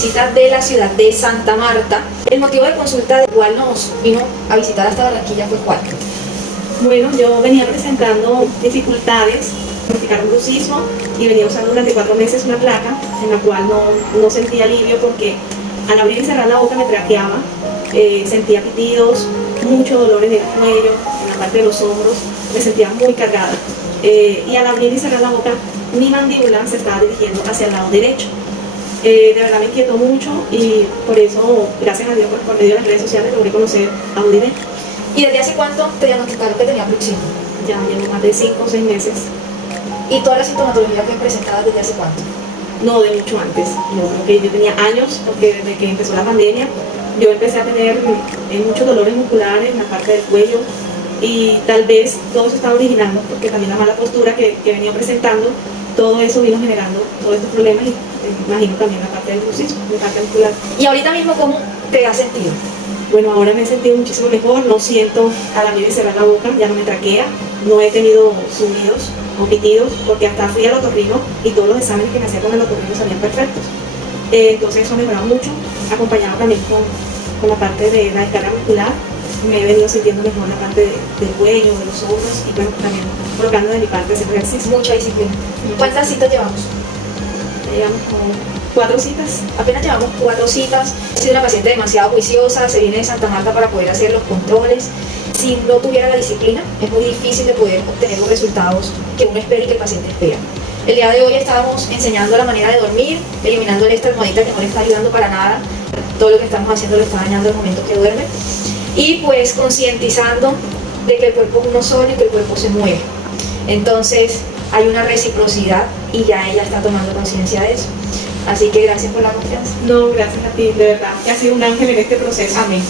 visita de la ciudad de Santa Marta. El motivo de consulta del cual nos vino a visitar hasta Barranquilla fue ¿cuál? Bueno, yo venía presentando dificultades, practicar bruxismo y venía usando durante 4 meses una placa en la cual no sentía alivio porque al abrir y cerrar la boca me traqueaba, sentía pitidos, mucho dolor en el cuello, en la parte de los hombros, me sentía muy cargada y al abrir y cerrar la boca mi mandíbula se estaba dirigiendo hacia el lado derecho. De verdad me inquietó mucho y por eso, gracias a Dios, por medio de las redes sociales logré conocer a Audimed. ¿Y desde hace cuánto te diagnosticaron que tenía bruxismo? Ya llevo más de 5 o 6 meses. ¿Y toda la sintomatología que presentabas desde hace cuánto? No, de mucho antes. Yo creo que yo tenía años, porque desde que empezó la pandemia, yo empecé a tener muchos dolores musculares en la parte del cuello y tal vez todo se estaba originando, porque también la mala postura que venía presentando, todo eso vino generando todos estos problemas y imagino también la parte del bruxismo, la parte muscular. ¿Y ahorita mismo cómo te has sentido? Bueno, ahora me he sentido muchísimo mejor, no siento al abrir y cerrar la boca, ya no me traquea, no he tenido zumbidos o pitidos, porque hasta fui al otorrino y todos los exámenes que me hacía con el otorrino salían perfectos. Entonces eso ha mejorado mucho, acompañado también con la parte de la descarga muscular, me he venido sintiendo mejor la parte del cuello, de los hombros y bueno, también colocando de mi parte ese ejercicio. Mucha disciplina. ¿Cuántas citas llevamos? Llevamos como 4 citas. Apenas llevamos 4 citas. He sido una paciente demasiado juiciosa, se viene de Santa Marta para poder hacer los controles. Si no tuviera la disciplina, es muy difícil de poder obtener los resultados que uno espera y que el paciente espera. El día de hoy estábamos enseñando la manera de dormir, eliminándole esta almohadita que no le está ayudando para nada. Todo lo que estamos haciendo lo está dañando al momento que duerme. Y pues concientizando de que el cuerpo es uno solo y que el cuerpo se mueve. Entonces hay una reciprocidad y ya ella está tomando conciencia de eso. Así que gracias por la confianza. No, gracias a ti, de verdad, que has sido un ángel en este proceso. Amén.